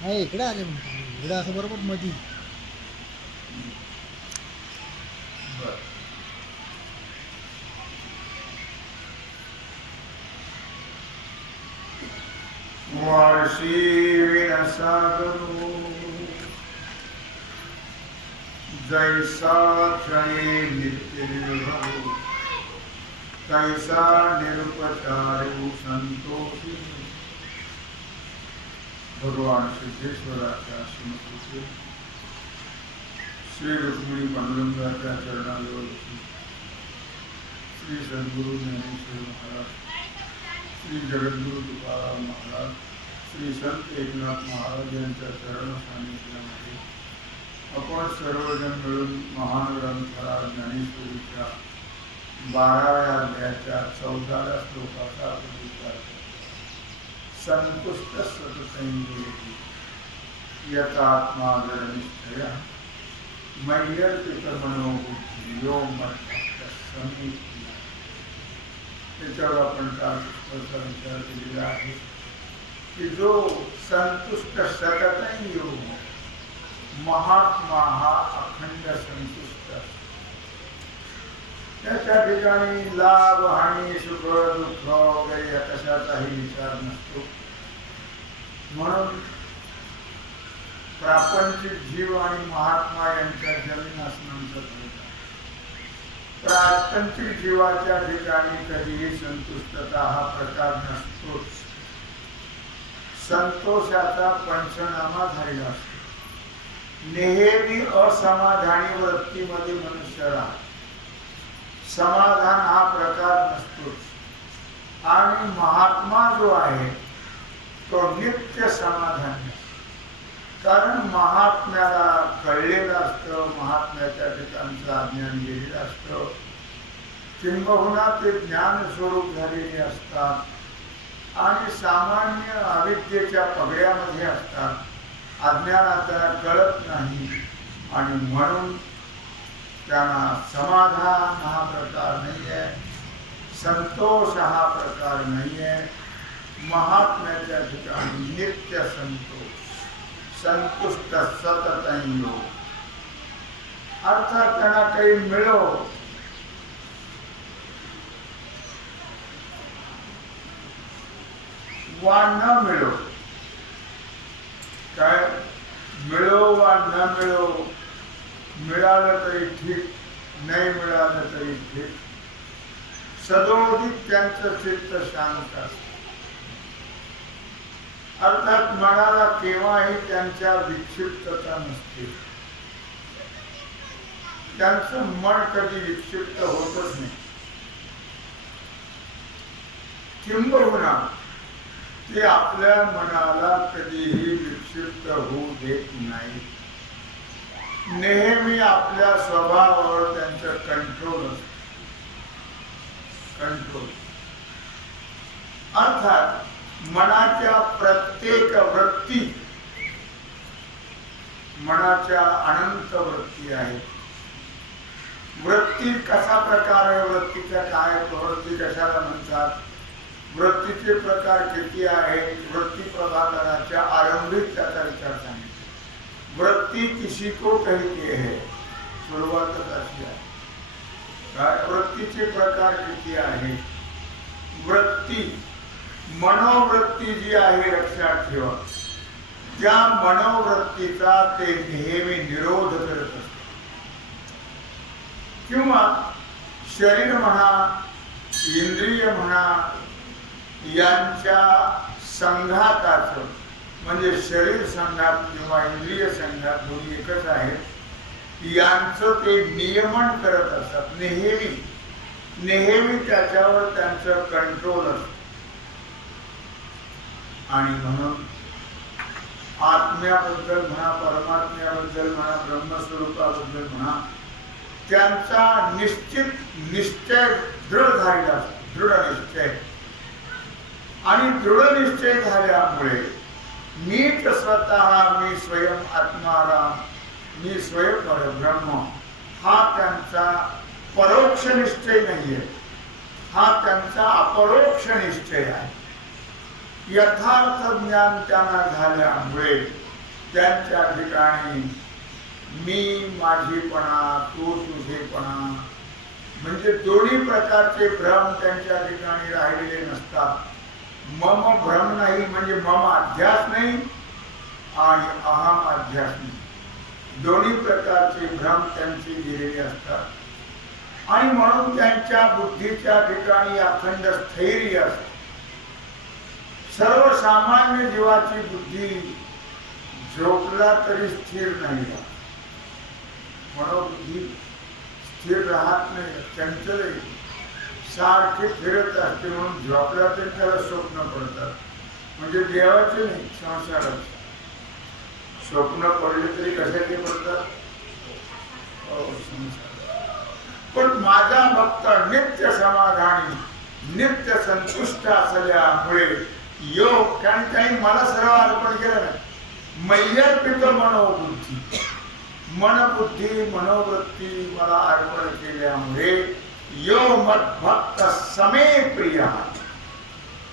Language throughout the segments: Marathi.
नाही इकडे आले म्हणतो इकडे असं बरोबर मधी महर्षी विनसागरो जैसा क्षणे नित्यनिर्भरो तैसा निरुपचारो संतोषी। भगवान सिद्धेश्वराच्या श्रीमतीचे श्री रुक्मिणी पांडुरंगाच्या चरणाजवळ श्री सद्गुरु ज्ञानेश्वर महाराज, श्री जगद्गुरु तुकाराम महाराज, श्री संत एकनाथ महाराज यांच्या चरण सानिध्यामध्ये आपण सर्वजण मिळून महान ग्रंथराज ज्ञानेश्वरीच्या 12व्या अध्यायाच्या 14व्या श्लोकाचा आपण विचार करतो। संतुष्ट सतसंगी यतात्मादरनिष्ठया मय्यर्पितमनोबुद्धि यो मत्समीति। त्याच्यावर आपण काल पुष्कळचा विचार केलेला आहे की जो संतुष्ट सतत योग महात्मा हा अखंड संतुष्ट असतो। त्याच्या ठिकाणी लाभ हानी सुख दुःख वगैरे कशाचाही विचार नसतो। म्हणून प्रापंचिक जीव आणि महात्मा यांच्या जमीन आसमानाचा फरक आहे। प्रापंचिक जीवाच्या ठिकाणी कधीही संतुष्टता हा प्रकार नसतोच। संतोषाचा पंचनामा झालेला असतो। नेहमी असमाधानी वृत्तीमध्ये मनुष्य राहतो। समाधान हा प्रकार नसतोच। आणि महात्मा जो आहे तो नित्य समाधानी, कारण महात्म्याला कळलेलं असतं, महात्म्याच्या ठिकाणचं अज्ञान गेलेलं असतं, किंबहुना ते ज्ञान स्वरूप झालेले असतात आणि सामान्य अविद्येच्या पगड्यामध्ये असतात। अज्ञानाला कळत नाही आणि म्हणून त्यांना समाधान हा प्रकार नाही आहे, संतोष हा प्रकार नाही आहे। महात्म्याच्या ठिकाणी नित्य संतोष, संतुष्ट सतत योग। अर्थात त्यांना काही मिळो वा न मिळो, काय मिळो वा न मिळो, मिळालं तरी ठीक, नाही मिळालं तरी ठीक, सदोदित त्यांचं चित्त शांत असतं। अर्थात मनाला केव्हाही त्यांच्या विक्षिप्तता नसते। त्यांचं मन कधी विक्षिप्त होतच नाही, किंबहुना ते आपल्या मनाला कधीही विक्षिप्त होऊ देत नाही। नेहमी आपल्या स्वभावावर त्यांचं कंट्रोल असतं, कंट्रोल। अर्थात मनाच्या प्रत्येक वृत्ती, मनाच्या अनंत वृत्ती आहेत, वृत्ती कसा प्रकार आहे, वृत्तीचा काय, प्रवृत्ती कशाला म्हणतात, वृत्तीचे प्रकार किती आहेत, वृत्ती प्रभाकराच्या आरंभिक त्याचा विचार सांगितला. वृत्ती किसी को कहते है, सुरुवातच अशी आहे. वृत्तीचे प्रकार किती आहेत. वृत्ती मनोवृत्ती जी आहे लक्षात ठेवा, त्या मनोवृत्तीचा ते नेहमी निरोध करत असते. किंवा शरीर म्हणा, इंद्रिय म्हणा, यांच्या संघाताचं, म्हणजे शरीर संघात किंवा इंद्रिय संघात दोन्ही एकच आहेत, यांचं ते नियमन करत असतात. नेहमी नेहमी त्याच्यावर त्यांचं कंट्रोल असतं. आणि म्हणून आत्म्याबद्दल म्हणा, परमात्म्याबद्दल म्हणा, ब्रह्मस्वरूपाबद्दल म्हणा, त्यांचा निश्चय दृढ झालेला असतो, दृढ निश्चय. आणि दृढ निश्चय झाल्यामुळे मीच स्वतः, मी स्वयं आत्माराम, मी स्वयं परब्रह्म, हा त्यांचा परोक्ष निश्चय नाहीये, हा त्यांचा अपरोक्ष निश्चय आहे. यथार्थ ज्ञान त्यांना झाल्यामुळे त्यांच्या ठिकाणी मी माझीपणा, तू तुझेपणा, म्हणजे दोन्ही प्रकारचे भ्रम त्यांच्या ठिकाणी राहिलेले नसतात. मम भ्रम नाही, म्हणजे मम अध्यास नाही आणि अहम अध्यास नाही. दोन्ही प्रकारचे भ्रम त्यांचे गेलेले असतात. आणि म्हणून त्यांच्या बुद्धीच्या ठिकाणी अखंड स्थैर्य असते. सर्वसामान्य जीवाची बुद्धी झोपला तरी स्थिर नाही राहत. मनोबुद्धी स्थिर राहत नाही, चंचल आहे, सारखे फिरत असते. म्हणून झोपला तरी त्याला स्वप्न पडतात. म्हणजे देवाचे नाही, संसाराचे स्वप्न पडले तरी कशाचे पडतात, संसार. पण माझा भक्त नित्य समाधानी, नित्य संतुष्ट असल्यामुळे योग, कारण त्यांनी मला सर्व अर्पण केलं नाही. मय्यर्पित मनोबुद्धी, मनबुद्धी मनोवृत्ती मला अर्पण केल्यामुळे यो मत भक्त समे प्रिय,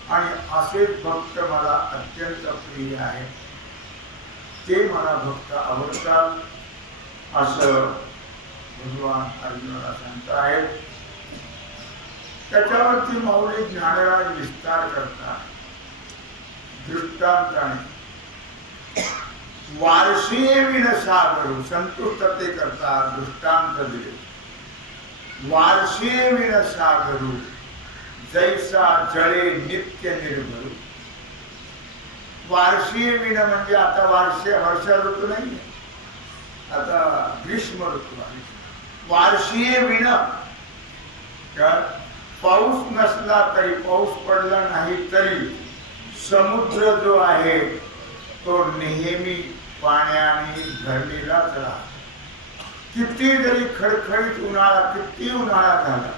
आणि असेच भक्त मला अत्यंत प्रिय आहे. ते मला भक्त आवडतात असं भगवान अर्जुनाला सांगत आहेत. त्याच्यावरती माऊली ज्ञानराज विस्तार करतात. दृष्टांताने वार्षे विन सागरू, संतुष्टते करता दृष्टांत दिले. वार्षे विन सागरू, जैसा जळे नित्य निर्भरू. वार्षीय विण म्हणजे आता वर्षा ऋतू नाही, आता ग्रीष्म ऋतू आहे. वार्षीय विण, पाऊस नसला तरी, पाऊस पडला नाही तरी समुद्र जो आहे तो नेहमी पाण्याने भरलेलाच राहतो. किती जरी खडखडीत उन्हाळा, किती उन्हाळा झाला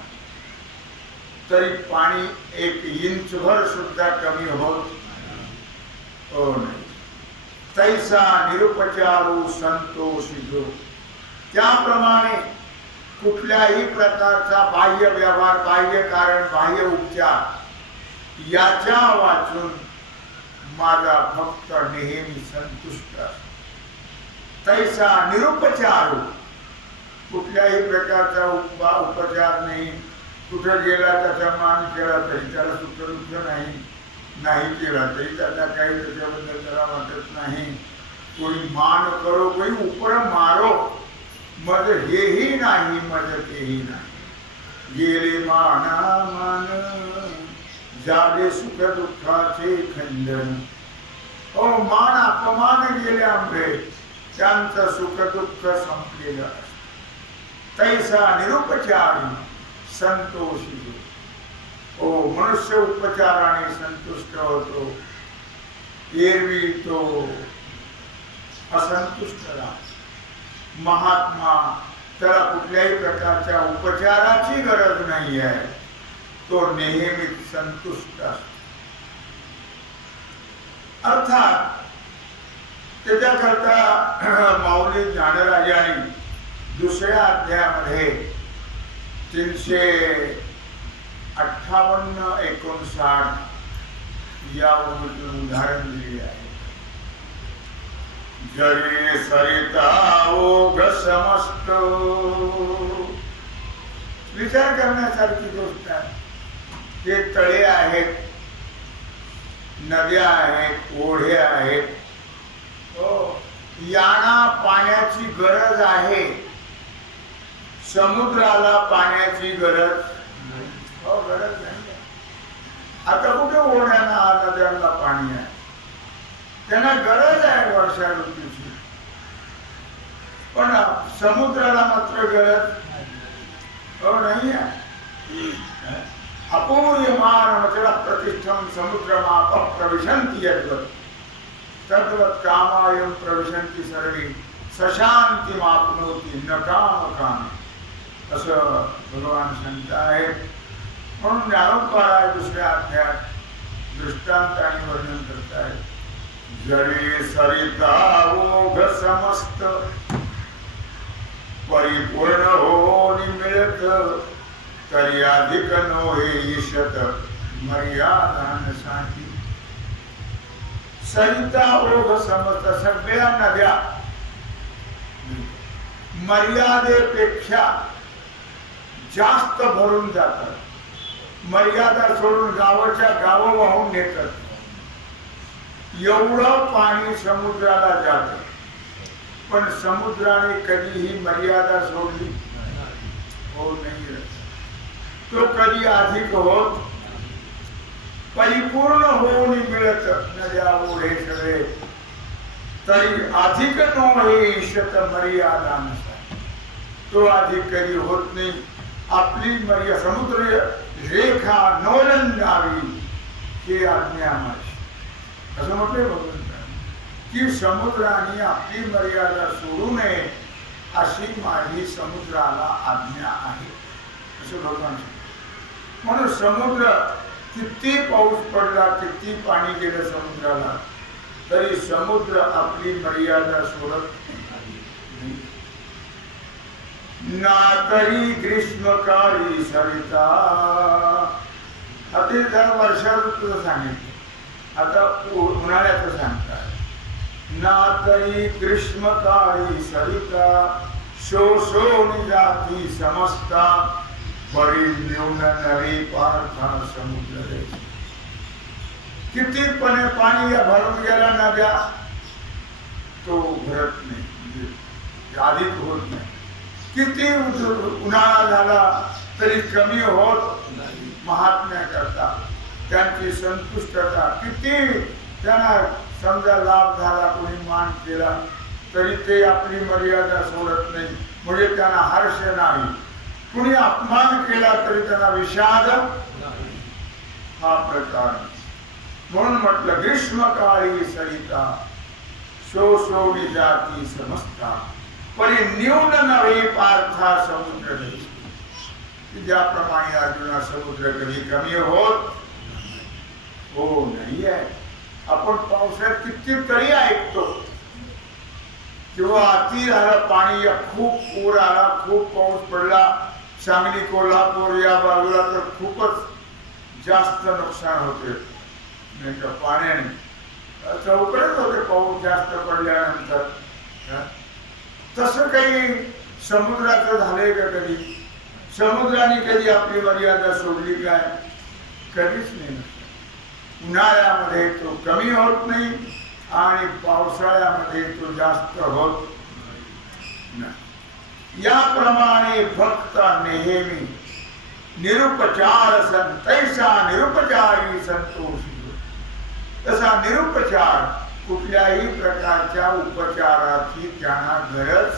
तरी पाणी एक इंचभर सुद्धा कमी होत नाही. तैसा निरुपचारू संतोषी जो, त्याप्रमाणे कुठल्याही प्रकारचा बाह्य व्यवहार, बाह्य कारण, बाह्य उपचार याच्या वाचून माझा भक्त नेहमी संतुष्ट. तैसा निरुपचारू, कुठल्याही प्रकारचा उपचार नाही. कुठं गेला त्याचा मान केला तरी त्याला सुखदुःख नाही, नाही केला तरी त्याचा काही त्याच्याबद्दल त्याला वाटत नाही. कोणी मान करो, कोणी उपर मारो, मज हेही नाही, मज तेही नाही. गेले माना मान, झाले सुख दुःखाचे खंडन. हो, मान अपमान गेल्यामुळे त्यांचं सुख दुःख संपलेलं असतं. तैसा निरुपचारी संतोषी. हो, मनुष्य उपचाराने संतुष्ट होतो, एरवी तो असंतुष्ट राहतो. महात्मा, त्याला कुठल्याही प्रकारच्या उपचाराची गरज नाही आहे, तो नेहमीच संतुष्ट असतो. अर्थात त्याच्याकरता माऊली ज्ञानराजाने दुसऱ्या अध्यायामध्ये 358-59 या ओळीतून उदाहरण दिले आहे. जरी सरिता ओघ समस्त. विचार करण्यासारखी गोष्ट आहे. ते तळे आहेत, नद्या आहेत, ओढे आहेत. हो, यांना पाण्याची गरज आहे. समुद्राला पाण्याची गरज हो गरज नाही. आता कुठे ओढ्यांना नद्यांना पाणी आहे? त्यांना गरज आहे वर्षा ऋतूची, पण समुद्राला मात्र गरज हो नाही आहे. अपूर्यमान मतलब प्रतिष्ठम समुद्रमाप प्रविशन्ति यद्वत् तद्वत् कामायं प्रविशन्ति सर्वे सशांतिमाप्नोति न कामकामी. असं भगवान सांगत आहेत. म्हणून ज्ञानोपाय दुसऱ्या अध्यायात दृष्टांताने वर्णन करतायत. जरी सरिता ओघ समस्त परिपूर्ण होनी मिळत तरी अधिक नोहे ईशत मर्यादांसाठी. सरिता ओघ समस्त सगळ्या नद्या मर्यादेपेक्षा जास्त भरून जातात. मर्यादा सोडून गावाच्या गाव वाहून नेतात. एवढं पाणी समुद्राला जात, पण समुद्राने कधीही मर्यादा सोडली हो नाही. तो कधी अधिक होत परिपूर्ण होऊन मिळत नद्या ओढे सगळे तरी अधिक नो हे ईशत मर्यादानुसार. तो अधिक कधी होत नाही. आपली मर्यादा समुद्र रेखा नोलंदावी हे आज्ञा माझी. असं म्हटलंय भगवंतांनी की समुद्राने आपली मर्यादा सोडू नये अशी माझी समुद्राला आज्ञा आहे असं भगवान. म्हणून समुद्र किती पाऊस पडला, किती पाणी गेलं समुद्राला, तरी समुद्र आपली मर्यादा सोडत नाही. ना तरी ग्रीष्मकाळी सरिता. आता जर वर्षा ऋतूचं सांगितलं, आता उन्हाळ्याचं सांगतात. ना तरी ग्रीष्मकाळी सरिता शोषोनी जाती समजता बरी न्यून नवी पार्था समुद्र. किती पण पाणी या भरून गेला नद्या तो भरत नाही, अधिक होत नाही. किती उन्हाळा झाला तरी कमी होत महात्म्या करता त्यांची संतुष्टता. किती त्यांना समजा लाभ झाला, कोणी मान केला तरी ते आपली मर्यादा सोडत नाही. म्हणजे त्यांना हर्ष नाही. कुणी अपमान केला तरी त्यांना विषाद हा प्रकार. म्हणून म्हटलं ग्रीष्मकाळी सरिता शोषोनी जाती समजता परी न्यून नव्हे पार्था समुद्र. ज्याप्रमाणे अर्जुना समुद्र कधी कमी होत हो नाही आहे. आपण पावसाळ्यात कितीतरी ऐकतो किंवा अति झालं पाणी, खूप पूर आला, खूप पाऊस पडला, सांगली कोल्हापूर या बाजूला तर खूपच जास्त नुकसान होते नाही का पाण्याने. चौकडेच होते पाऊस जास्त पडल्यानंतर. तसं काही समुद्राचं झालंय का कधी? समुद्राने कधी आपली मर्यादा सोडली काय? कधीच नाही. उन्हाळ्यामध्ये तो कमी होत नाही आणि पावसाळ्यामध्ये तो जास्त होत नाही. याप्रमाणे भक्त नेहमी निरुपचार तैसा निरुपचारी संतोषी. तसा निरुपचार कुठल्याही प्रकारच्या उपचाराची त्यांना गरज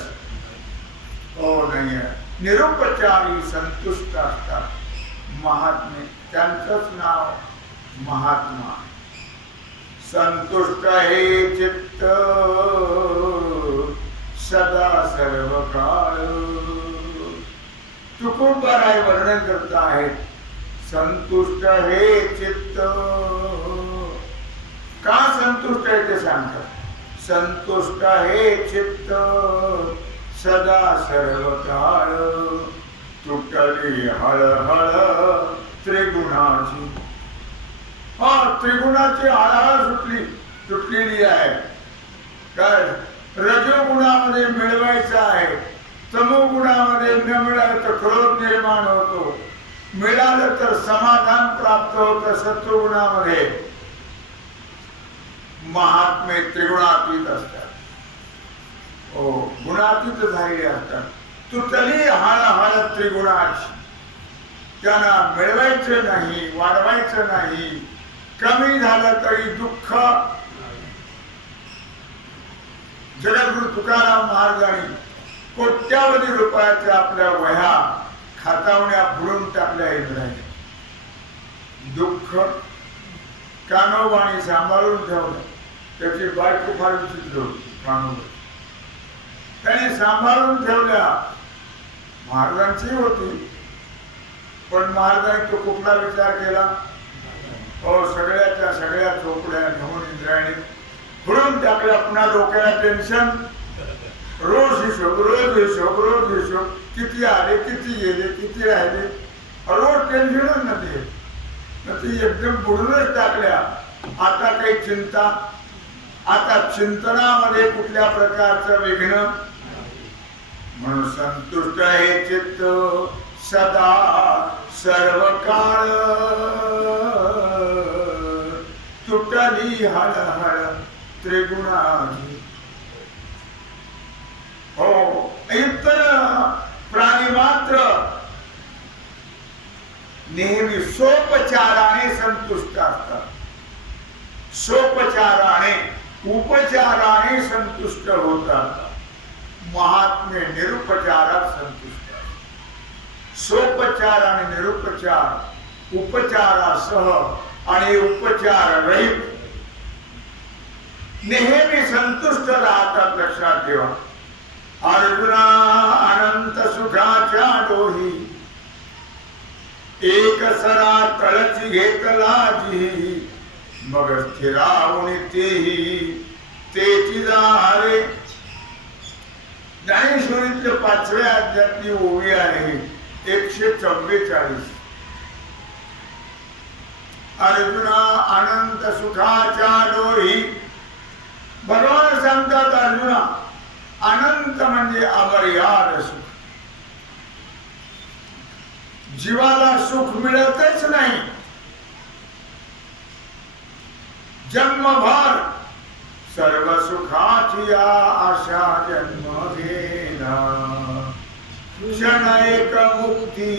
हो नाही. निरुपचारी संतुष्ट असतात महात्मे. त्यांचंच नाव महात्मा. संतुष्ट हे चित्त सदा सर्व काळ. तुकोबाराय वर्णन करत आहेत. संतुष्ट हे चित्त. का संतुष्ट आहे ते सांगतात. संतुष्ट हे चित्त सदा सर्व काळ. तुटली हळहळ त्रिगुणाची. हा, त्रिगुणाची हळहळ तुटलेली आहे. काय रजोगुणामध्ये मिळवायचं आहे, तमोगुणामध्ये न मिळालं तर क्रोध निर्माण होतो, मिळालं तर समाधान प्राप्त होतं. सत्वगुणामध्ये महात्मे त्रिगुणातीत असतात, हो गुणातीत झालेले असतात. तुटली हळहळ त्रिगुणाची, त्यांना मिळवायचं नाही, वाढवायचं नाही. कमी झालं तरी दुःख. जगद्गुरु तुकाराम महाराजांनी कोट्यावधी रुपयाच्या आपल्या वह्या खातावण्या बुडून टाकल्या इंद्रायणी. दुःख कानोबाने सांभाळून ठेवलं. त्याची बायको फार विचित्र होती कानोबा, त्याने सांभाळून ठेवल्या. महाराजांची होती, पण महाराजांनी तो कुठला विचार केला? हो, सगळ्याच्या सगळ्या चोपड्या घेऊन इंद्रायणी बुडून टाकल्या. पुन्हा डोक्याला टेन्शन, रोज हिशोब, रोज हिशोब, रोज हिशोब. किती आले, किती गेले, किती राहिले, रोज टेन्शनच नव्हते. ती एकदम बुडूनच टाकल्या. आता काही चिंता, आता चिंतनामध्ये कुठल्या प्रकारचं विघ्न. म्हणून संतुष्ट हे चित्त सदा सर्व काळ. तुटली हळहळ त्रिगुणाची. हो, इतर प्राणी मात्र नेहमी सोपचाराने संतुष्ट असतात. सोपचाराने, उपचाराने संतुष्ट होतात. महात्मे निरुपचारात संतुष्ट. सोपचार आणि निरुपचार, उपचारासह आणि उपचार रहित नेहमी संतुष्ट राहतात. लक्षात ठेवा. अर्जुना अनंत सुखाच्या डोही एक सरा तळची घेतला जी. मग स्थिरावून तेही तेची झाले. ज्ञानेश्वरीतल्या 5व्या अध्यायातली ओवी आहे 144. अर्जुना अनंत सुखाच्या डोही. भगवान सांगतात अर्जुना, अनंत म्हणजे अमर्याद सुख. जीवाला सुख मिळतच नाही. जन्मभर सर्व सुखाची आशा जन्म घेला. क्षण एक मुक्ती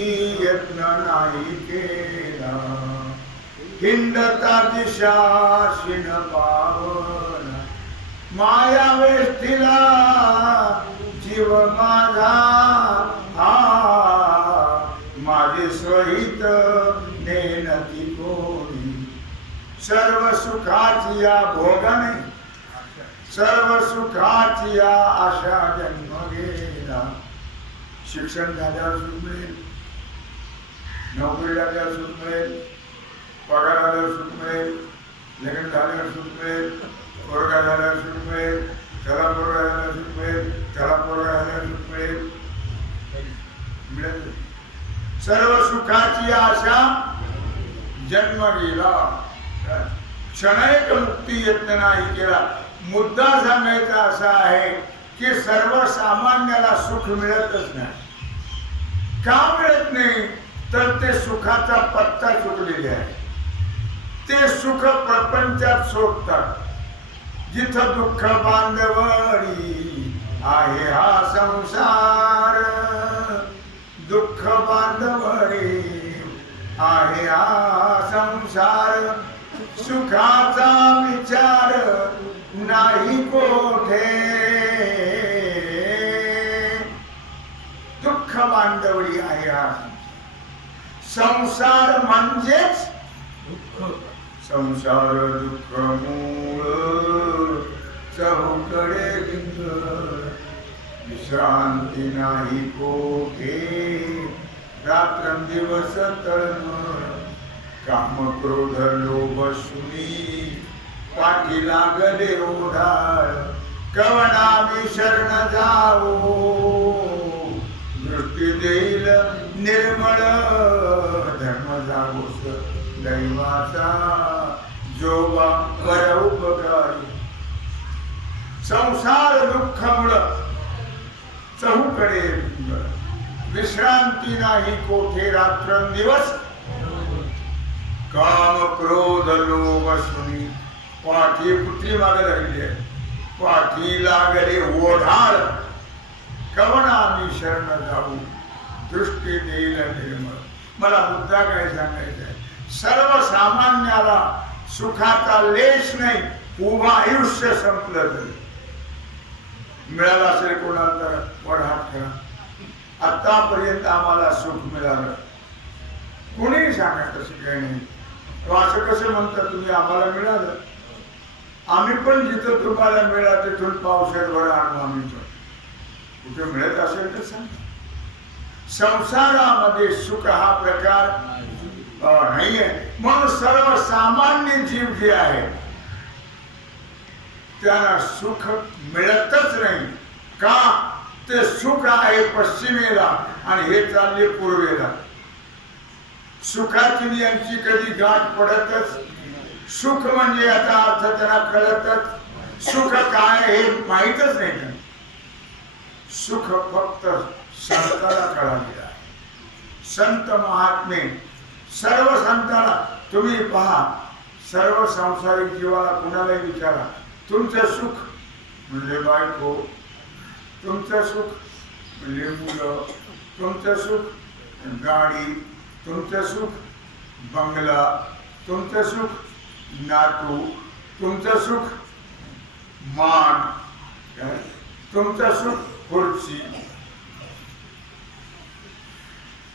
यत्न नाही केला. हिंडता दिशा शिन पावन. माया वेष्टीला जीव माझा. माझे सहित नेनती कोणी. सर्व सुखाची या भोगने, सर्व सुखाची या आशा जन्म गेला. शिक्षण झाल्यावर सुख मिळेल, नोकरी लागल्यावर सुख मिळेल, पगार आल्यावर सुख मिळेल, लग्न झाल्यावर सुख मिळेल, पोरगा झाल्यावर सुख मिळेल, त्याला पोरगा झाल्यावर सुख मिळेल, त्याला पोरगा झाल्यावर सुख मिळेल. मिळेल. सर्व सुखाची आशा जन्म गेला. क्षणिक मुक्ती यत्न नाही केला. मुद्दा सांगायचा असा आहे की सर्वसामान्याला सुख मिळतच नाही. का मिळत नाही? तर ते सुखाचा पत्ता चुकलेले आहे. ते सुख प्रपंचात शोधतात. जिथं दुःख बांधवडी आहे हा संसार. दुःख बांधवडी आहे हा संसार. सुखाचा विचार नाही कोठे. दुःख बांधवडी आहे हा संसार म्हणजेच दुःख. संसार दुःख मूळ चहूकडे बिंद. विश्रांती नाही कोठे. रात्रंदिवस तळमळ. काम क्रोध लोभ शुनी पाठी लागले ओढाळ. कवना मी शरण जाऊ. दृष्टी देईल निर्मळ धर्म जागोस दैवाचा जोबा बर उपकारी. संसार दुःख मुळ चहूकडे विश्रांती नाही कोठे रात्रंदिवस. काम क्रोध लोभ सुनी पाठी कुत्री मागे लागली आहे. पाठी लागले ओढाळ कवण आम्ही शरण जाऊ दृष्टी देईल निर्मळ. मला मुद्दा काय सांगायचा आहे, सर्वसामान्याला सुखाचा लेश नाही. उभं आयुष्य संपलं तरी मिळालं असेल कोणाला तर वर हात करा. आतापर्यंत आम्हाला सुख मिळालं, कोणीही सांगा तसं काही नाही. असं कसं म्हणतात तुम्ही आम्हाला मिळालं, आम्ही पण जिथं तुम्हाला मिळा तिथून पावसात वर आणू. आम्ही पण कुठे मिळत असेल तर सांग. संसारामध्ये सुख हा प्रकार नाहीये. म्हणून सर्वसामान्य जीव जे आहे त्यांना सुख मिळतच नाही. का? ते सुख आहे पश्चिमेला आणि हे चालले पूर्वेला. सुखाची यांची कधी गाठ पडतच. सुख म्हणजे याचा अर्थ त्यांना कळतच. सुख काय हे माहीतच नाही त्यांना. सुख फक्त संताला कळालेला आहे. संत महात्मे सर्व संतांना तुम्ही पहा, सर्व सांसारिक जीवाला कुणालाही विचारा, तुमचं सुख म्हणजे बायको, तुमचं सुख म्हणजे मुलं, तुमचं सुख गाडी, तुमचं सुख बंगला, तुमचं सुख नातू, तुमचं सुख मान, तुमचं सुख खुर्ची.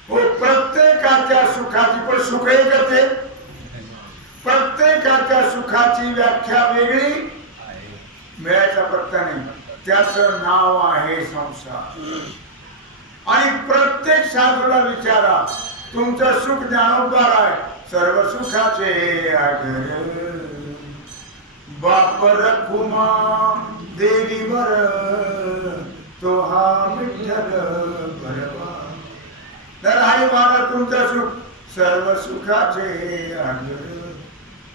हो, प्रत्येकाच्या सुखाची पण सुख एकच आहे. प्रत्येकाच्या सुखाची व्याख्या वेगळी, मिळायचा पत्ता नाही. त्याचं नाव आहे संसार. आणि प्रत्येक साधूला विचारा, तुमचं सुख ज्ञानोबा आहे. सर्व सुखाचे आगर बाप रखुमा देवीवर तो हा विठ्ठल बरवा. तर हरी मला तुमचं सुख सर्व सुखाचे आगर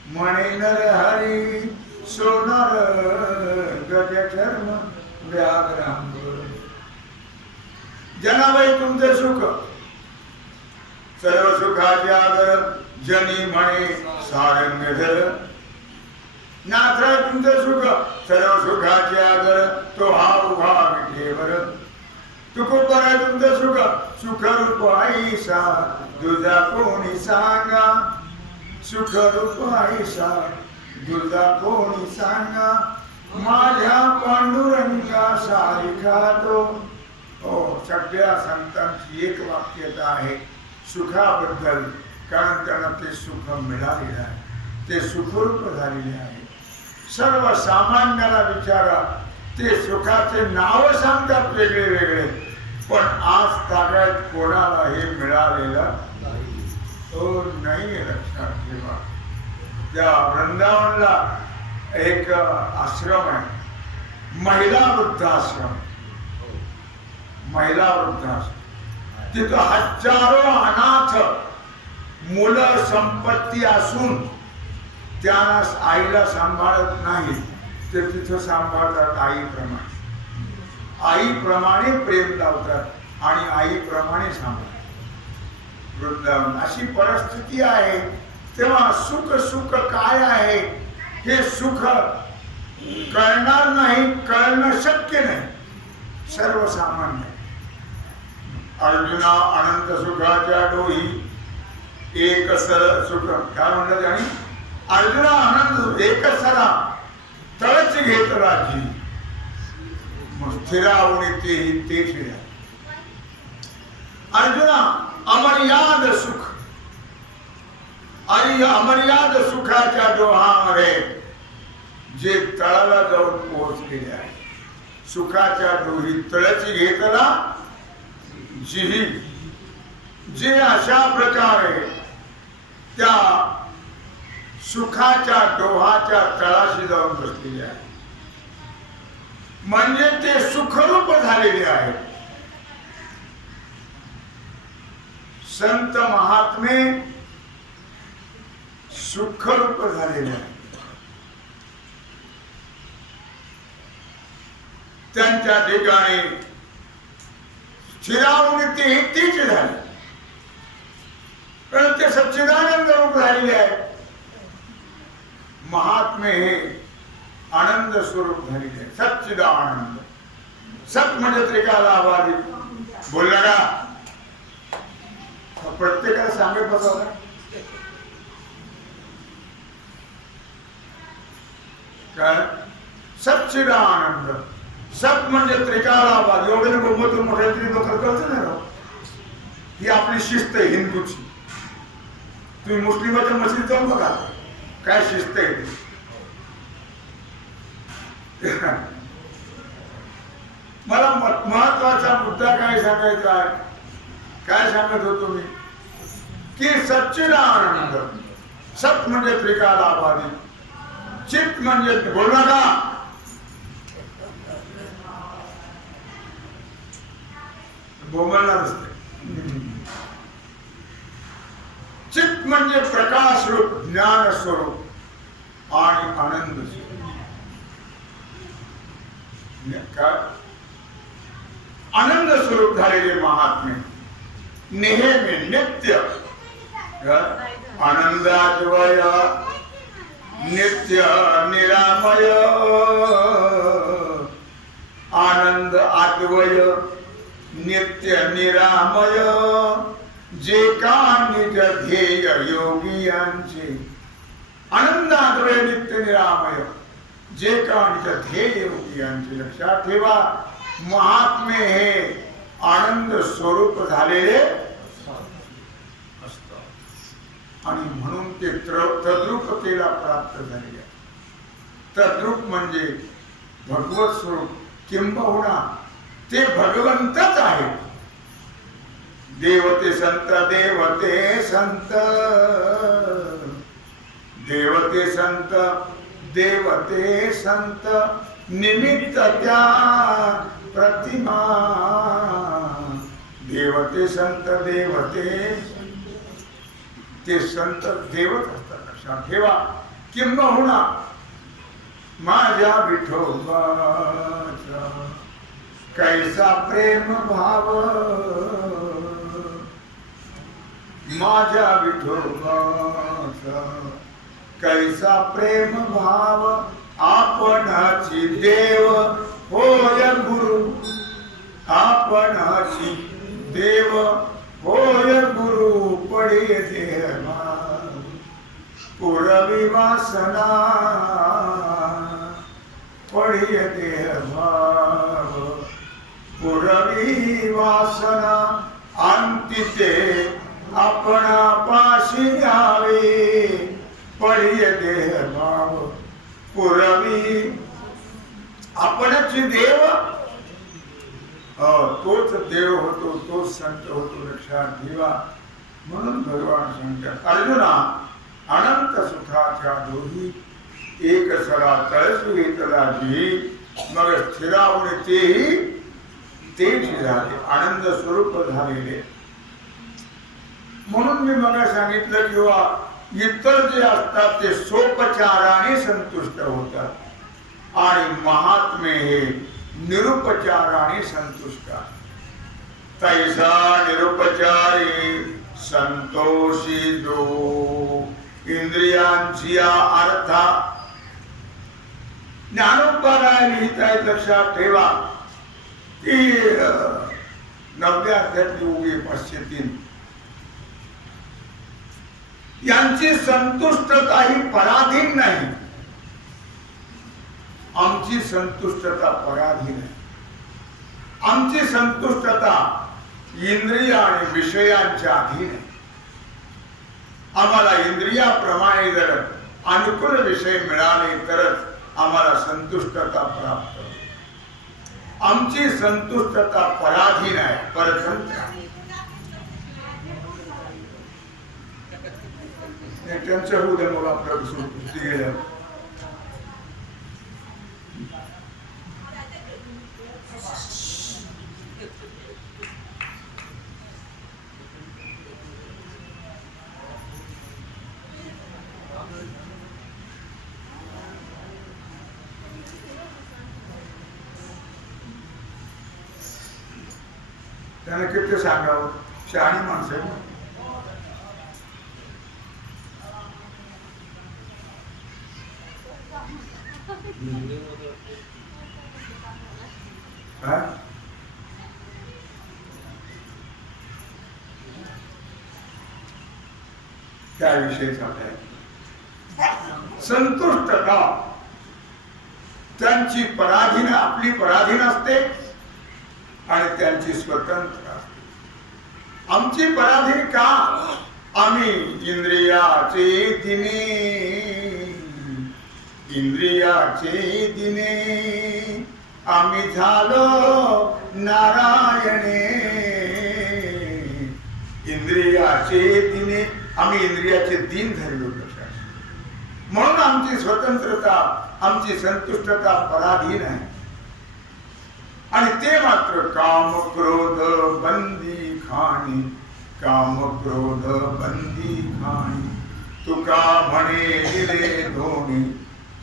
म्हणे नर हरी सोनार गज धर्म व्याघ्रांग. जनाबाई तुमचे सुख सर्व सुखाचे आगर जनी म्हणे सारंगधर. नाथराय तुमचं सुख सर्व सुखाचे आगर तो हा उभा विठेवर. तुकोबराय तुमचं सुख सुखरूप आईसा दुजा कोणी सांगा. सुखरूप आईसा दुजा कोणी सांगा. माझ्या पांडुरंगा सारिखा तो. हो, सगळ्या संतांची एक वाक्यता आहे सुखाबद्दल, कारण त्यांना ते सुख मिळालेलं आहे, ते सुखरूप झालेले आहे. सर्वसामान्याला विचारा, ते सुखाचे नाव सांगतात वेगळे वेगळे, पण आज ताब्यात कोणाला हे मिळालेलं नाही. लक्षात ठेवा. त्या वृंदावनला एक आश्रम आहे, महिला वृद्धाश्रम. महिला वृद्धाश्रम, तिथं हजारो अनाथ मुलं संपत्ती असून त्यांना आईला सांभाळत नाही, ते तिथं सांभाळतात आईप्रमाणे. आईप्रमाणे प्रेम लावतात आणि आईप्रमाणे सांभाळतात. वृंदावन अशी परिस्थिती आहे. तेव्हा सुख सुख काय आहे हे सुख कळणार नाही, कळणं शक्य नाही. सर्वसामान्य. अर्जुना अनंत सुखाच्या डोही एक सर सुख. काय म्हणतात? आणि अर्जुना आनंद एक सरा तळच घेत राजी. मग स्थिरावणे ते फिरा. अर्जुना अमर्याद सुख आणि अमर्याद सुखाच्या डोहामध्ये जे तळाला जाऊन पोहोचलेले आहे. सुखाच्या डोही तळची घेतला जी, जे अशा प्रकारे त्या सुखाच्या डोहाच्या तळाशी जाऊन बसलेले आहे, म्हणजे ते सुखरूप झालेले आहे. संत महात्मे सुखरूप झालेले आहेत. त्यांच्या ठिकाणी स्थिरावून ते तीच झाले, कारण ते सच्चिदानंद रूप झालेले आहेत. महात्मे हे आनंद स्वरूप झालेले आहे. सच्चिदानंद. सत म्हणजे त्रिकाला आवादित. बोलला का? प्रत्येकाला सांगत बसवलं. काय? सच्चिदानंद. सत म्हणजे त्रिकालाबाद. एवढे बहुमत मोठ्या तरी लोक कळत नाही राव. ही आपली शिस्त आहे हिंदूची. तुम्ही मुस्लिमाच्या मस्जिद जाऊन बघा काय शिस्त आहे ती. मला महत्वाचा मुद्दा काय सांगायचा आहे, काय सांगत होतो मी की सच्चिदानंद. सत म्हणजे त्रिकालाबादी. चित म्हणजे बोलला का? बोलणार असते. चित म्हणजे प्रकाश रूप, ज्ञान स्वरूप आणि आनंद स्वरूप. आनंद स्वरूप झालेले महात्मे नेहमी नित्य आनंदाद्वय नित्य निरामय. आनंद अद्वय नित्य निरामय जे का निज ध्येय योगियांचे. आनंदाद्वय नित्य निरामय जे का निज ध्येय योगियांचे. लक्षात ठेवा, महात्मे हे आनंद स्वरूप झालेले असतात आणि म्हणून ते तद्रूपतेला प्राप्त झालेले. तद्रूप म्हणजे भगवत स्वरूप, किंबहुना ते भगवंतच आहे. देवते संत देवते संत देवते संत देवते संत निमित्त त्या प्रतिमा. देवते संत देवते ते संत देवत असतात. लक्षात ठेवा, किंबहुना माझ्या विठोबाचा कैसा प्रेम भाव. माझ्या विठोबाचा कैसा प्रेम भाव. आपणाची देव होय गुरु. आपणाची देव होय गुरु. पडे देह पुरवी वासना. पडे देह भाव पुरवी वासना. अंतिते आपणा पाशी द्यावे. पडे देह भाव पुरवी. आपणची देव तोच देव होतो, तोच संत होतो. लक्षात ठेवा. म्हणून भगवान सांगतात, अर्जुना अनंत सुखाच्या दोही एक सरा तळसू घेतला जी. मग स्थिरावणे तेही तेच झाले, आनंद स्वरूप झालेले. म्हणून मी मला सांगितलं किंवा इतर जे असतात ते सोपचाराने संतुष्ट होतात आणि महात्मे हे निरुपचाराने संतुष्ट. तैसा निरुपचारी संतोषी जो इंद्रियांची अर्था. ज्ञानोबा लिहित आहेत. लक्षात ठेवा की 9व्या अध्यायातली ओवी 503. यांची संतुष्टता ही पराधीन नाही. आमची संतुष्टता पराधीन आहे. आमची संतुष्टता इंद्रिय आणि विषयांच्या अधीन आहे. आम्हाला इंद्रियाप्रमाणे जर अनुकूल विषय मिळाले तरच आम्हाला संतुष्टता प्राप्त. आमची संतुष्टता पराधीन आहे, परतंत्र. त्यांच्या होऊ दे मग आपल्याला सुट्टी गेल्या. त्यांना किती सांगावं, शहाणी माणसं आहेत. हा? त्याविषयी चाललंय. संतुष्टता त्यांची पराधीन, आपली पराधीन असते आणि त्यांची स्वतंत्र असते. आमची पराधीन का? आम्ही इंद्रियाचे दिने, इंद्रियाचे दिने आम्ही झालो नारायणे. इंद्रियाचे दिने, आम्ही इंद्रियाचे दिन धरलो. म्हणून आमची स्वतंत्रता, आमची संतुष्टता पराधीन आहे. आणि ते मात्र काम क्रोध बंदी खाणी, काम क्रोध बंदी खाणी. तुका म्हणे दिले धोणी,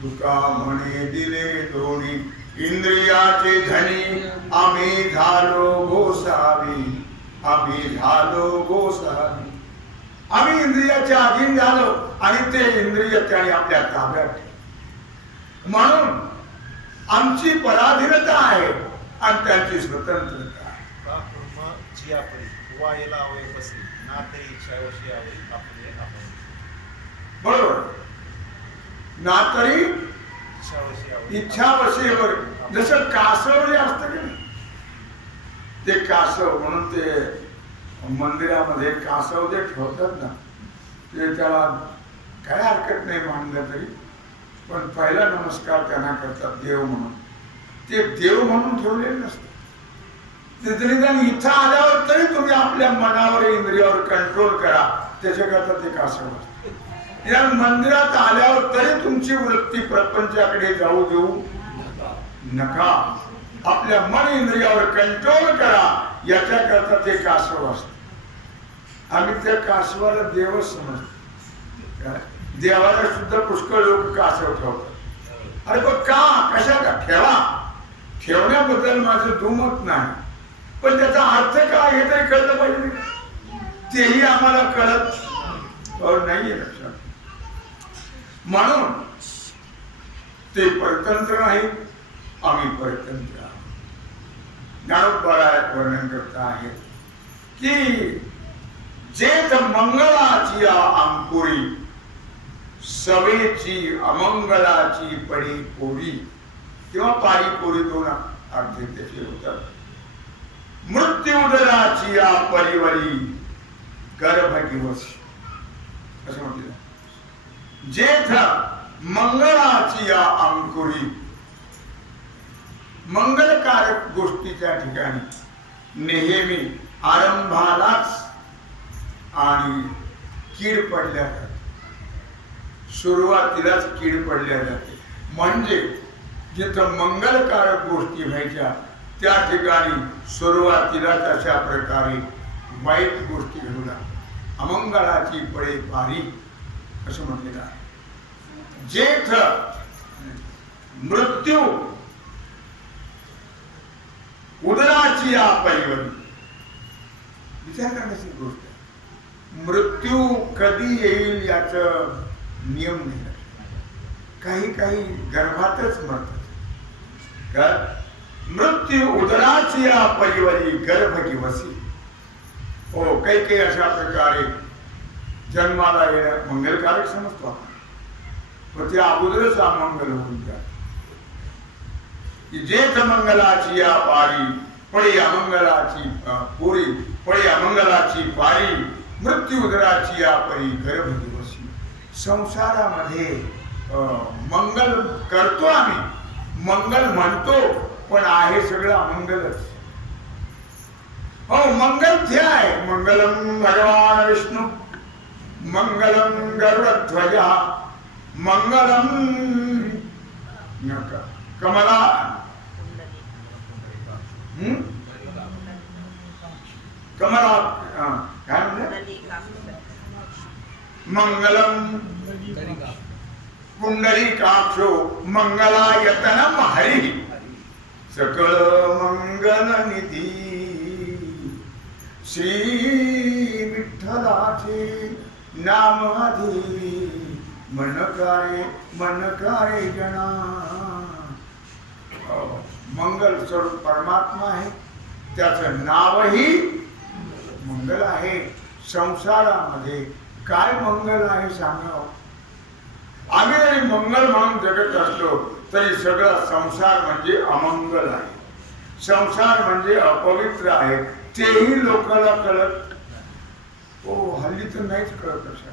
तुका म्हणे दिले धोणी. इंद्रियाचे धनी आम्ही झालो गोसावी, आम्ही झालो गोसावी. आम्ही इंद्रियाच्या अधीन झालो आणि ते इंद्रिय त्याने आपल्या ताब्यात ठेवले. म्हणून आमची पराधीनता आहे आणि त्यांची स्वतंत्रता आहे. बरोबर ना, तरी इच्छावशीवर. जसं कासव जे असतं की नाही, ते कासव म्हणून ते मंदिरामध्ये कासव जे ठेवतात ना, ते त्याला काय हरकत नाही मानलं तरी, पण पहिला नमस्कार त्यांना करतात देव म्हणून. ते देव म्हणून ठेवलेले नसतात. ते जरी त्यांनी इच्छा आल्यावर तरी तुम्ही आपल्या मनावर इंद्रियावर कंट्रोल करा, त्याच्याकरता ते कासव असते. या मंदिरात आल्यावर तरी तुमची वृत्ती प्रपंचाकडे जाऊ देऊ नका. आपल्या मन इंद्रियावर कंट्रोल करा, याच्याकरता ते कासव असते. आम्ही त्या कासवाला देवच समजतो. देवाला सुद्धा पुष्कळ लोक कासव ठेवतात. अरे पण का, कशाला ठेवा, ठेवण्याबद्दल माझं दुमत नाही, पण त्याचा अर्थ काय हे तरी कळलं पाहिजे. तेही आम्हाला कळत नाहीये लक्षात. म्हणून ते परतंत्र नाही, आम्ही परतंत्र आहोत. ज्ञानोबरायात वर्णन करता आहे की जेथ मंगळाची अंकुरी, सवेची अमंगळाची पडी पोरी. किंवा पारी पोरी दोन अर्थ त्याचे होतात. मृत्युदराची परिवरी गर्भ दिवस असं म्हटलं. जेथ मंगळाची अंकुरी, मंगलकारक गोष्टीच्या ठिकाणी नेहमी आरंभालाच आणि कीड पडल्या जाते, सुरुवातीलाच कीड पडल्या जाते. म्हणजे जिथं मंगलकारक गोष्टी व्हायच्या त्या ठिकाणी सुरुवातीलाच अशा प्रकारे वाईट गोष्टी घडू लागतात. अमंगळाची पडे पारी असं म्हटलेलं आहे. जेथ मृत्यू उदराची परिवरी, विचार करण्याची गोष्ट. मृत्यू कधी येईल याचं नियम नाही. काही काही गर्भातच मरतात. का मृत्यू उदराची परिवरी गर्भ दिवसी. हो, काही काही अशा प्रकारे जन्माला येणं मंगलकारक समजतो आपण, पण ते अगोदरच अमंगल होऊन जात. जेथ मंगलाची पारी पडे अमंगलाची पोरी, पडे अमंगलाची पारी मृत्यू उदराची परी गर्भ दिवसी. संसारामध्ये मंगल करतो आम्ही, मंगल म्हणतो, पण आहे सगळं अमंगलच. हो, मंगल थे आहे. मंगलम भगवान विष्णू, मंगलम गरुडध्वज, मंगलम कमला कमला काय म्हणते, मंगलम पुंडरीकाक्षो मंगलायतनम हरी, सकळ मंगल निधी. श्री विठ्ठलाचे नाम आधी मन कारे जना. मंगल स्वरूप परमात्मा आहे, त्याचं नावही मंगल आहे. संसारामध्ये काय मंगल आहे सांगा. आम्ही जरी मंगल म्हणून जगत असलो तरी सगळा संसार म्हणजे अमंगल आहे. संसार म्हणजे अपवित्र आहे, तेही लोकांना कळत हो. हल्ली तर नाहीच कळत. कशा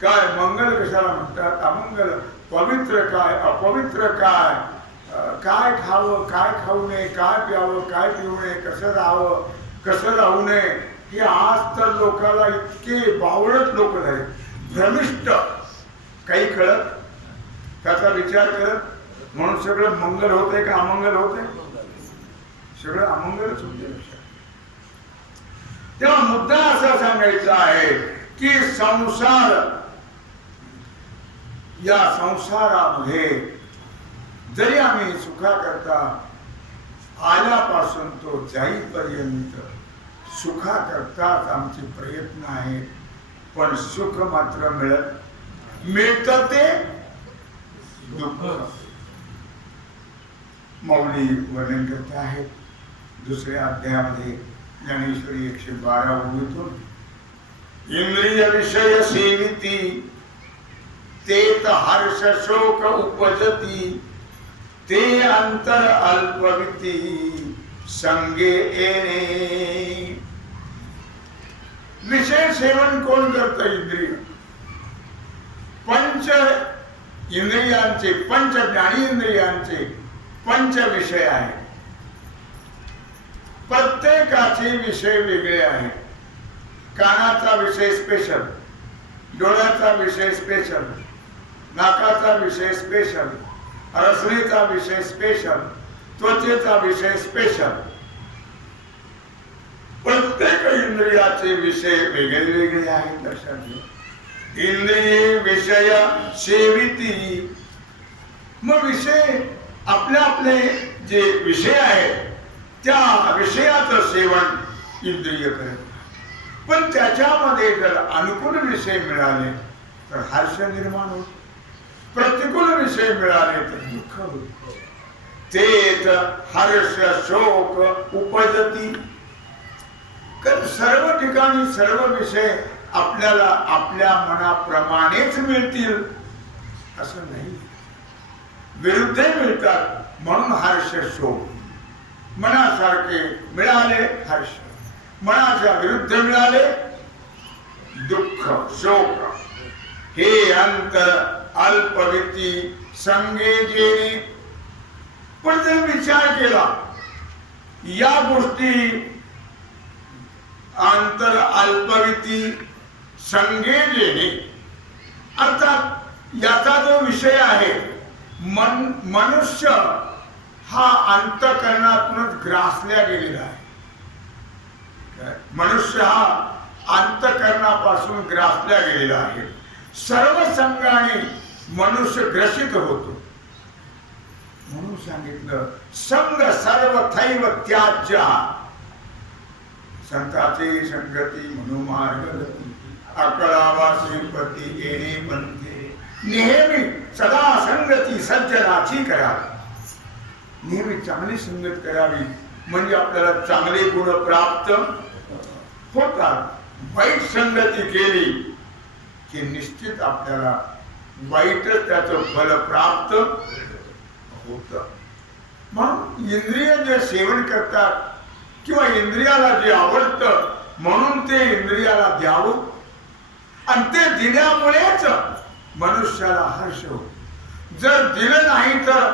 काय मंगल कशाला म्हणतात, अमंगल. पवित्र काय, अपवित्र काय, काय खावं काय खाऊ नये, काय प्यावं काय पिऊ नये, कसं राहावं कसं राहू नये, हे आज तर लोकांना इतके बावळट लोक झाले, भ्रमिष्ट, काही कळत, त्याचा विचार करत. म्हणून सगळं मंगल होतंय का अमंगल होतंय? सगळं अमंगलच होते. तेव्हा मुद्दा असा सांगायचा आहे की संसार, या संसारामध्ये जरी आम्ही सुखाकरता आल्यापासून तो जाईपर्यंत सुखाकरताच आमचे प्रयत्न आहेत, पण सुख मात्र मिळतं ते दुःख. मौली वर्णन करते आहेत दुसऱ्या अध्यायामध्ये ज्ञानेश्वरी 112 ओळीतून. इंद्रिय विषय सेविती तेत हर्ष शोक उपजती, ते अंतर अल्पविती संगे येणे. विषय सेवन कोण करत? इंद्रिय. पंच इंद्रियांचे, पंच ज्ञानेंद्रियांचे पंच विषय आहेत. प्रत्येकाचे विषय वेगळे आहेत. कानाचा विषय स्पेशल, डोळ्याचा विषय स्पेशल, नाकाचा विषय स्पेशल, रसनेचा विषय स्पेशल, त्वचेचा विषय स्पेशल. प्रत्येक इंद्रियाचे विषय वेगळे वेगळे आहेत. लक्षात घ्या. इंद्रिये विषय सेविती. मग विषय आपले आपले जे विषय आहेत त्या विषयाचं सेवन इंद्रिय करत. पण त्याच्यामध्ये जर अनुकूल विषय मिळाले तर हर्ष निर्माण होतो, प्रतिकूल विषय मिळाले तर दुःख होते. तेच हर्ष शोक उपजती. कारण सर्व ठिकाणी सर्व विषय आपल्याला आपल्या मनाप्रमाणेच मिळतील असं नाही, विरुद्ध मिळतात. म्हणून हर्ष शोक. मनासारखे मिळाले हर्ष, मनाच्या विरुद्ध मिळाले दुःख शोक. हे अंतर अल्पविती संगे जेणे. पण जर विचार केला या गोष्टी अंतर अल्पविती संगे जेणे, अर्थात याचा जो विषय आहे मनुष्य हा अंतःकरणातूनच ग्रासल्या गेलेला आहे. मनुष्य हा अंतःकरणापासून ग्रासल्या गेलेला आहे. सर्व संघाने मनुष्य ग्रसित होतो. म्हणून सांगितलं संग सर्व थैव त्याज्य. संताचे संगती म्हणू मार्ग अकळावासी पती येणे पंथे. नेहमी सदा संगती सज्जनाची करावी. नेहमी चांगली संगत करावी म्हणजे आपल्याला चांगले गुण प्राप्त होतात. वाईट संगती केली की निश्चित आपल्याला वाईटच त्याचं फल प्राप्त होत. म्हणून इंद्रिय जे सेवन करतात किंवा इंद्रियाला जे आवडतं म्हणून ते इंद्रियाला द्यावं, आणि ते दिल्यामुळेच मनुष्याला हर्ष होतो. जर दिलं नाही तर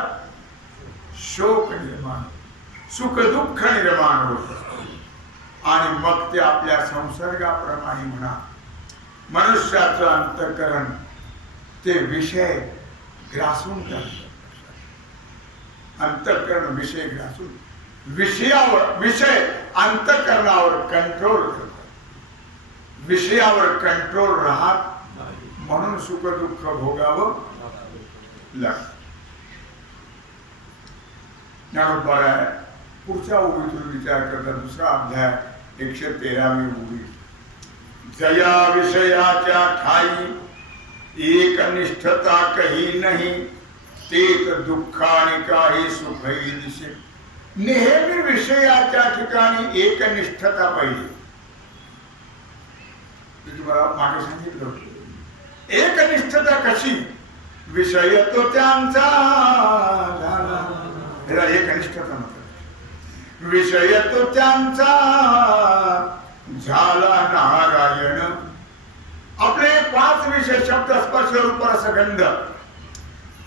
शोक निर्माण, सुख दुःख निर्माण होत. आणि मग ते आपल्या संसर्गाप्रमाणे म्हणा मनुष्याचं अंतःकरण ते विषय ग्रासून टाकतात. अंतःकरण विषय ग्रासून विषयावर, विषय अंतःकरणावर कंट्रोल करतात. विषयावर कंट्रोल राहत म्हणून सुख दुःख भोगावं लागतं. ज्ञानोबा पुढच्या ओळीतून विचार करतात. दुसरा अध्याय 113वी ओवी. जया विषयाच्या ठाई एक निष्ठता कही नाही, तेत दुःख आणि काही सुखही दिसे. नेहमी विषयाच्या ठिकाणी एकनिष्ठता पाहिजे. मी तुम्हाला मागे सांगितलं होतं. एकनिष्ठता कशी? विषय तो त्यांचा झाला, ह्याला एकनिष्ठता म्हणतात. विषय तो त्यांचा झाला नारायण. आपले 5 विषय शब्द स्पर्श रूप रस गंध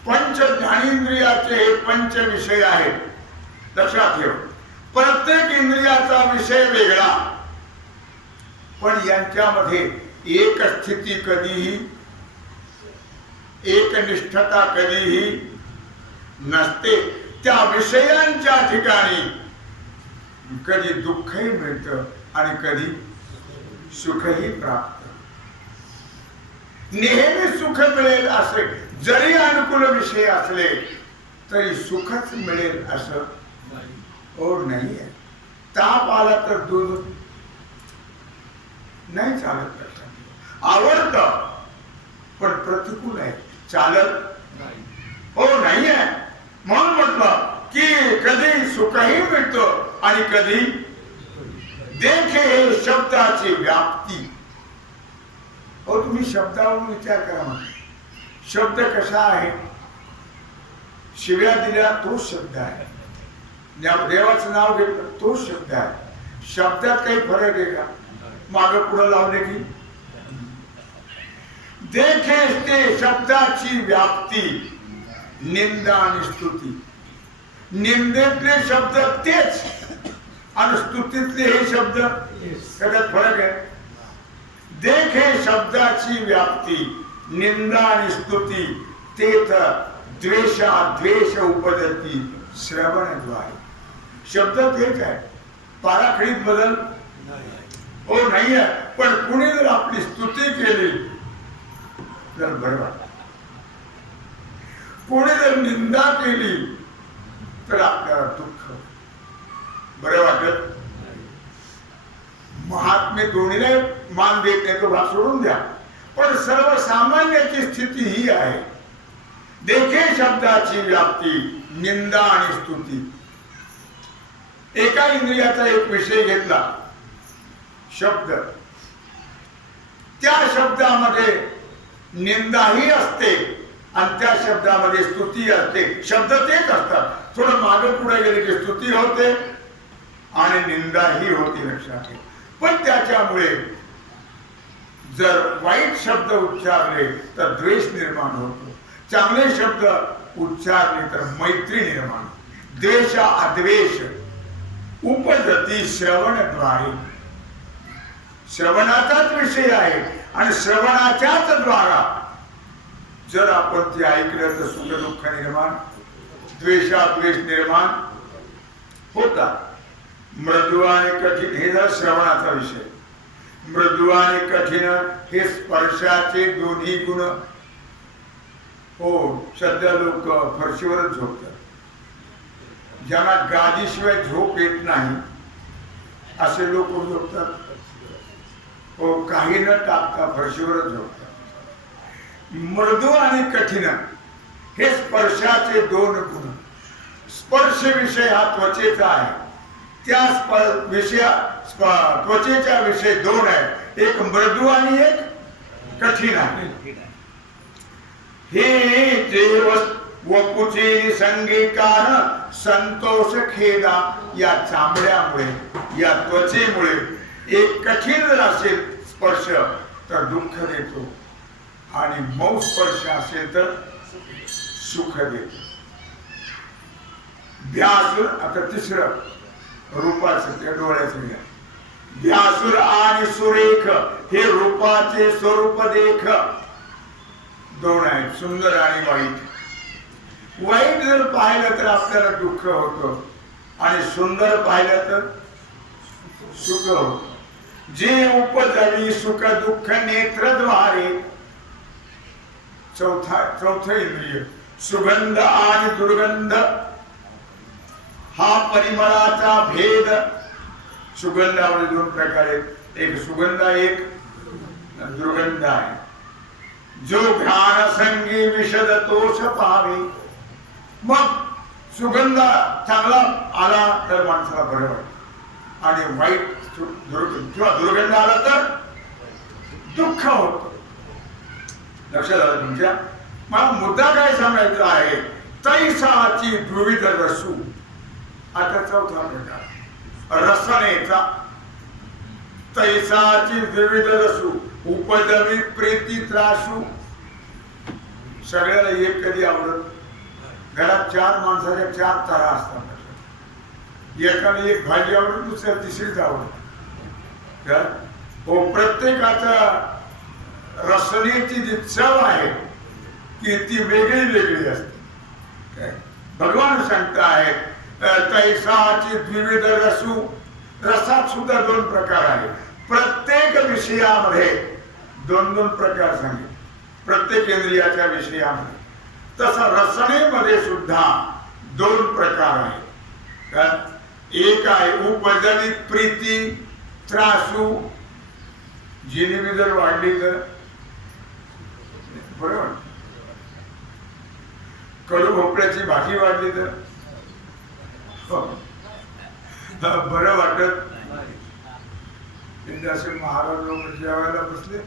पंच ज्ञानेंद्रियाचे 5 विषय आहेत. लक्षात ठेव. प्रत्येक इंद्रियाचा विषय वेगळा, पण यांच्यामध्ये एक स्थिती कधीही, एकनिष्ठता कधीही नसते. त्या विषयांच्या ठिकाणी कधी दुःखही मिळतं आणि कधी सुखही प्राप्त. नेहमी सुख मिळेल असे जरी अनुकूल विषय असले तरी सुखच मिळेल असं ओढ नाहीये. ताप आला तर दूध नाही चालत. आवडतं पण प्रतिकूल आहे, चालत हो नाहीये. म्हणून म्हटलं की कधी सुखही मिळतं आणि कधी देखे हे शब्दाची व्याप्ती. हो तुम्ही शब्दावरून विचार करा. म्हणजे शब्द कसा आहे? शिव्या दिल्या तोच शब्द आहे, देवाचं नाव घेतलं तोच शब्द आहे. शब्दात काही फरक आहे का? माग पुढे लावले की देखे ते शब्दाची व्याप्ती. निंदा आणि स्तुती. निंदेतले शब्द तेच आणि स्तुतीतले हे शब्द त्याच्यात फरक आहे. देखे शब्दाची व्याप्ती, निंदा आणि स्तुती तेथ द्वेषा द्वेष उपजती श्रवणद्वारे. शब्द तेच आहे, पाराखडीत बदल हो नाही आहे. पण कुणी जर आपली स्तुती केली तर बरं वाटत, कोणी जर निंदा केली तर आपल्याला दुःख बरं वाटत. महात्मे दोन्हीला मान देत नाही, तो भाग सोडून द्या. पण सर्वसामान्याची स्थिती ही आहे. देखे शब्दाची व्याप्ती, निंदा आणि स्तुती. एका इंद्रियाचा एक विषय घेतला, शब्द. त्या शब्दामध्ये निंदाही असते आणि त्या शब्दामध्ये स्तुती असते. शब्द तेच असतात, थोडं मागे पुढे गेले की स्तुती होते आणि निंदाही होती, लक्षात ठेव. पण त्याच्यामुळे जर वाईट शब्द उच्चारले तर द्वेष निर्माण होतो, चांगले शब्द उच्चारले तर मैत्री निर्माण. द्वेष अद्वेष उपजती श्रवणद्वारे. श्रवणाचाच विषय आहे आणि श्रवणाच्याच द्वारा जर आपण ते ऐकलं तर सुख दुःख निर्माण, द्वेषाद्वेष निर्माण होतात. मृदू आणि कठीण हे जर श्रवणाचा विषय. मृदू आणि कठीण हे स्पर्शाचे दोन्ही गुण. हो सध्या लोक फरशीवरच झोपतात. ज्यांना गादीशिवाय झोप येत नाही असे लोक झोपतात. हो काही न टाकता फरशीवरच झोपतात. मृदू आणि कठीण हे स्पर्शाचे 2 गुण. स्पर्श विषय हा त्वचेचा आहे. त्या त्वचेच्या विषय 2 आहेत, एक मृदू आणि एक कठीण आहे. हे देव वपुचे संगीकार संतोष खेदा. या चामड्यामुळे, या त्वचेमुळे एक कठीण जर असेल स्पर्श तर दुःख देतो आणि मऊ स्पर्श असेल तर सुख देतो. व्यासुर, आता तिसरं रूपाचं, त्या डोळ्याचं घ्या. व्यासुर आणि सुरेख हे रूपाचे स्वरूप देख. 2 आहेत, सुंदर आणि वाईट. वाईट जर पाहिलं तर आपल्याला दुःख होतं आणि सुंदर पाहिलं तर सुख होतं. जे उपजवी सुख दुःख नेत्रद्वारे. चौथं इंद्रिय सुगंध आणि दुर्गंध हा परिमळाचा भेद सुगंधामध्ये दोन प्रकार आहेत, एक सुगंध आहे, एक दुर्गंध आहे. जो ध्यान संगी विशद तोष पाहावे. मग सुगंध चांगला आला तर माणसाला बरं वाटतं आणि वाईट किंवा दुर्गंध आला तर दुःख होतं. लक्षात आलं तुमच्या? मला मुद्दा काय सांगायचा आहे, तैसाची द्विविध रसू. आता चौथा प्रकार रसनेचा. तैसाची द्विविध रसू उपदवी प्रीती त्रासू. सगळ्याला एक कधी आवडत. घरात चार माणसाच्या चार तरा असतात. एकाला एक भाजी आवडत, दुसऱ्या तिसरीच आवडत. हो, प्रत्येकाचा रसनेची जी चव आहे की ती वेगळी वेगळी असते. भगवान सांगतायत तैसाची द्विविध रसू. रसात सुद्धा दोन प्रकार आहेत. प्रत्येक विषयामध्ये दोन दोन प्रकार सांगितले, प्रत्येक इंद्रियाच्या विषयामध्ये. तसा रसनेमध्ये सुद्धा दोन प्रकार आहेत. एक आहे उपजनित प्रीती त्रासू. जिलेबी जर वाढली तर बरोबर, कडू भोपळ्याची भाजी वाढली तर बरं वाटत. असे महाराज लोक जेवायला बसले,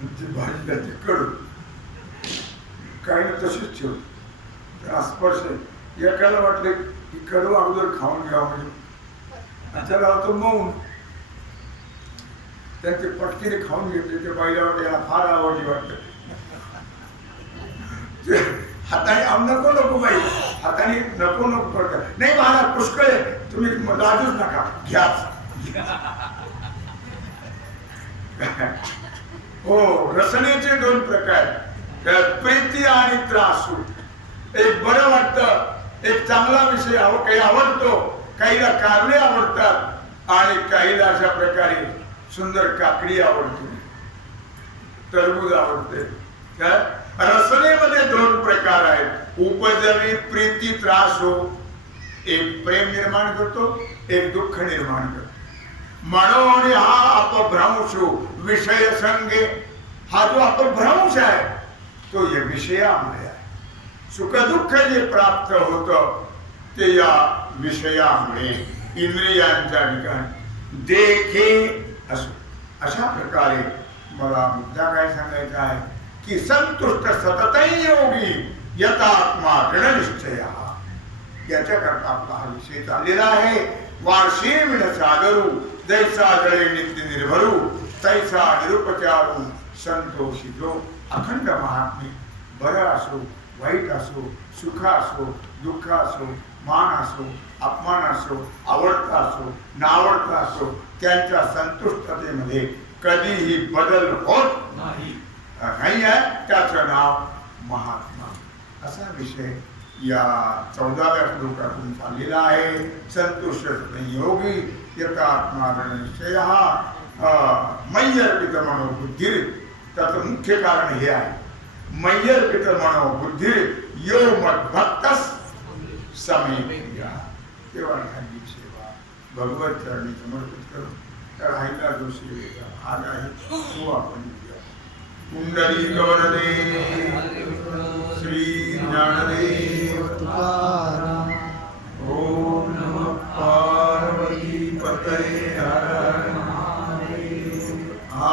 ती भाजी त्याची कडू काही ना तशीच ठेवली. स्पर्श एकाला वाटले की कडू अगोदर खाऊन घ्यावं म्हणजे, त्याला होतं मौन. त्यांचे पटकीने खाऊन घेतले. ते बाईला वाटत याला फार आवडली वाटत. हाताने नको नको बाई, हाताने नको नको करतात. नाही महाराज पुष्कळ आहे, तुम्ही लाजूच नका, घ्याच. हो, रसनेचे दोन प्रकार, प्रीती आणि त्रासू. एक बरं वाटतं, एक चांगला विषय काही आवडतो, काहीला कारले आवडतात आणि काहीला अशा प्रकारे सुंदर काकडी आवडते, टरबूज आवडते. रसनेमध्ये दोन प्रकार आहेत. उपजवी प्रीती त्रासू. एक प्रेम निर्माण करतो, एक दुःख निर्माण करतो. म्हणून हा अपभ्रंश विषय संगे. हा जो अपभ्रंश आहे तो या विषयामुळे आहे. सुख दुःख जे प्राप्त होतं ते या विषयामुळे, इंद्रियांच्या ठिकाणी देखे असो. अशा प्रकारे मला मुद्दा काय सांगायचा आहे की संतुष्ट सततही योगी यथात्मा दृढनिश्चय. याच्याकरता आपला हा विषय चाललेला आहे. वार्षे विण सागरू जैसा जळे नित्य निर्भरू तैसा निरुपचारू संतोषी. जो अखंड महात्मे, बरं असो वाईट असो, सुख असो दुःख असो, मान असो अपमान असो, आवडता असो नावडता असो, त्यांच्या संतुष्टतेमध्ये कधीही बदल होत नाही आहे. त्याचं नाव महात्मा. असा विषय या 14व्या श्लोकातून चाललेला आहे. संतुष्ट योगी यथात्मा निश्चय मय्यर्पित मनोबुद्धी. त्याचं मुख्य कारण हे आहे, मय्यर्पित मनोबुद्धी यो मद्भक्तस समेप्रिया. तेव्हा ह्यांची सेवा भगवत चरणी समर्पित करून त्या राहिला जो सेवेचा भाग आहे तो आपण घेऊया. कुंडली गवरदे श्री ज्ञानदेव